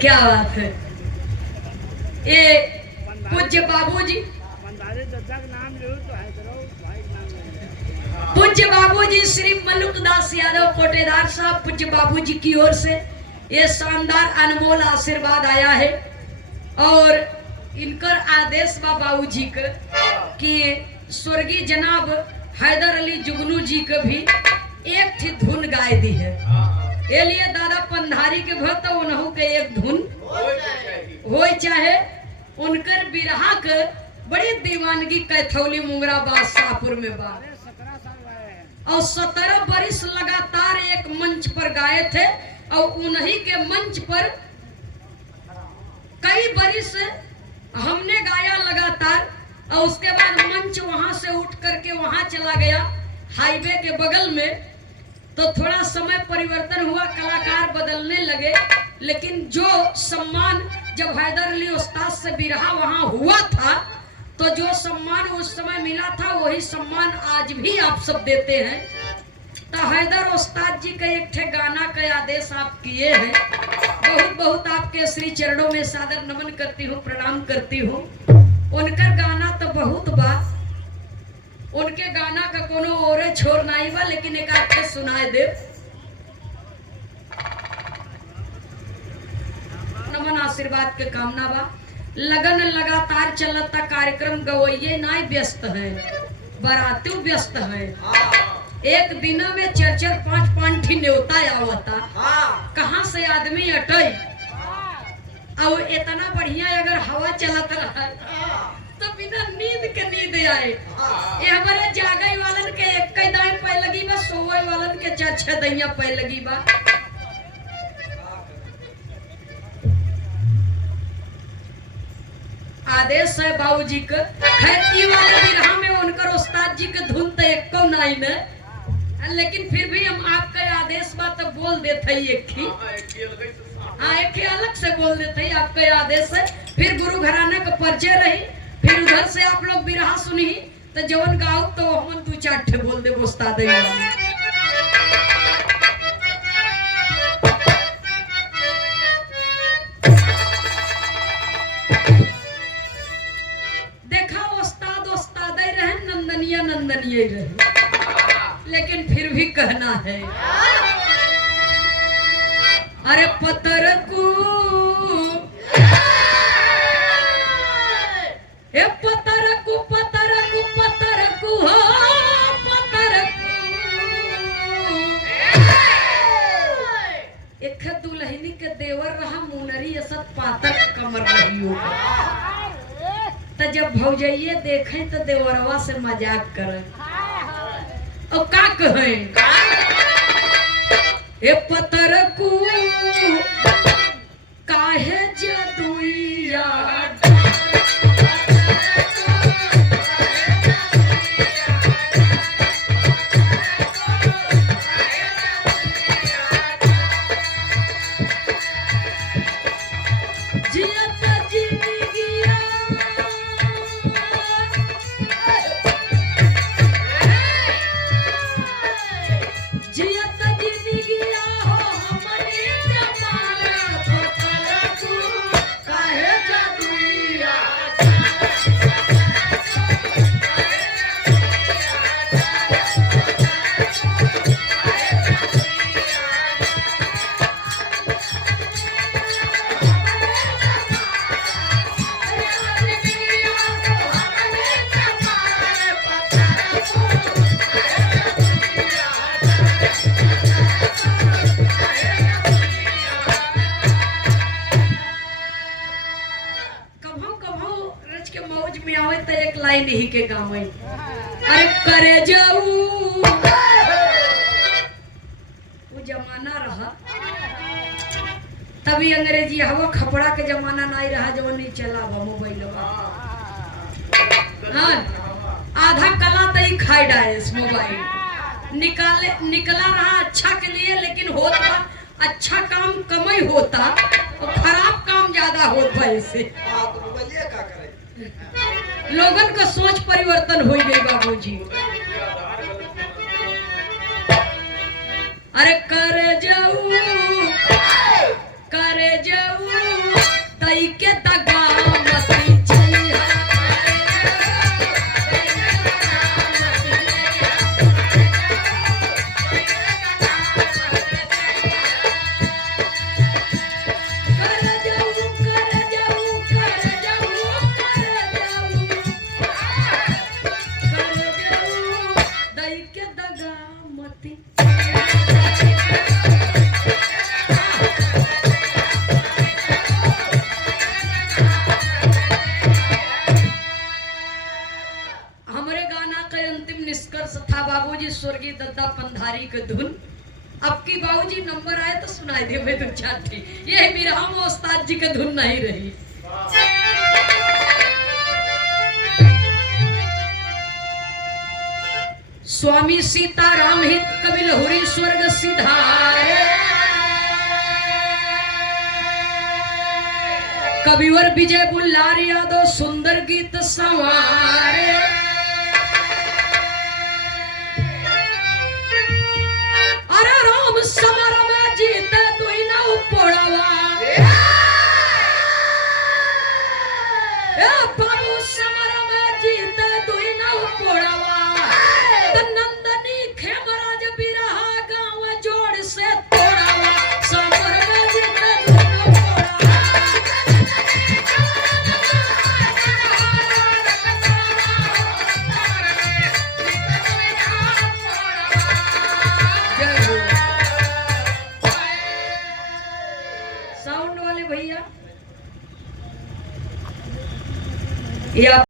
क्या बात है। ये पूज्य बाबूजी, पूज्य बाबूजी श्री मल्लुकदास यादव कोटेदार साहब, पूज्य बाबूजी की ओर से ये शानदार अनमोल आशीर्वाद आया है और इनकर आदेश बा बाबूजी का कि स्वर्गीय जनाब हैदर अली जुगनू जी को भी एक थी धुन गाय दी है। ये लिए दादा पंधारी के भक्त उन्हों के एक धुन हो चाहे उनकर बिरहा के बड़ी दीवानगी कैथौली मुंगरा बादशाहपुर में बा और 17 बरिस लगातार एक मंच पर गाए थे और उन्हीं के मंच पर कई बरिस हमने गाया लगातार और उसके बाद मंच वहां से उठ करके वहां चला गया हाईवे के बगल में। तो थोड़ा समय परिवर्तन हुआ, कलाकार बदलने लगे, लेकिन जो सम्मान जब हैदर अली उस्ताद से बिरहा वहां हुआ था तो जो सम्मान उस समय मिला था वही सम्मान आज भी आप सब देते हैं। तो हैदर उस्ताद जी का एक ठे गाना का आदेश आप किए हैं, बहुत बहुत आपके श्री चरणों में सादर नमन करती हूँ, प्रणाम करती हूँ। उनकर गाना तो बहुत बा, उनके गाना का कोनो और छोर नहीं बा, लेकिन एक आध सुनाए दे। नमन आशीर्वाद के कामना बा। लगन लगातार चलता कार्यक्रम, गवैये नाई व्यस्त है, बाराती व्यस्त है। एक दिन में 4-4 5-5 ठी न्योता आवता, कहाँ से आदमी अटई और इतना बढ़िया अगर हवा चलत रहा तो बिना नींद के नींद आए। ये हमारे जागई वालन के एक दाई पे लगी बा, सोवई वालन के 4-6 दैया पे लगी बा। आदेश है बाबूजी का। खैर ई वाले बिरहा में उनकर उस्ताद जी के धुन तो एको नहीं ने, लेकिन फिर भी हम आपका आदेश बा तो बोल देते ही एक ही। हाँ, एक ही अलग से बोल देते ही आपका आदेश है। फिर गुरु घराने का परिचय रही, फिर उधर से आप लोग बिरहा सुनी तो जवन गाओ तो हम 2-4 ठे बोल दे उस्ताद। देखा उस्ताद उस्ताद ही रहे, नंदनिया नंदनिया ही रहे, लेकिन फिर भी कहना है। अरे पतर को हो पतर एक दुल्हनी के देवर रहा मुनरी असत पातर कमर रही हो। तो जब भौजैये देखे तो देवरवा से मजाक करे और का कहे, ए पतर को काहे जदुइया नहीं के काम है। अरे करे जाऊ वो जमाना रहा, तभी अंग्रेजी हवा खपड़ा के जमाना नहीं रहा, जो नहीं चला मोबाइल। हाँ, आधा कला तई खाई डाले इस मोबाइल निकला रहा अच्छा के लिए, लेकिन होता अच्छा काम कम ही होता और खराब काम ज्यादा होता इससे। लोगन का सोच परिवर्तन हो गई बाबूजी। अरे कर जाऊ सुनाई दे भाई तुम चाटी ये मेरा हम उस्ताद जी के धुन नहीं रही। स्वामी सीताराम हित कवि लहुरी स्वर्ग सिधारे, कविवर विजय बुल्लार यादव सुंदर गीत संवारे। अरे राम समर में जीते तू ही ना उपोड़वा, बाबू समर में जीते तू ही ना उपोड़वा, नंदनी खेमराज बिरहा गांव जोड़ से तोड़वा, समर में जीते तू ना उपोड़वा। साउंड वाले भैया या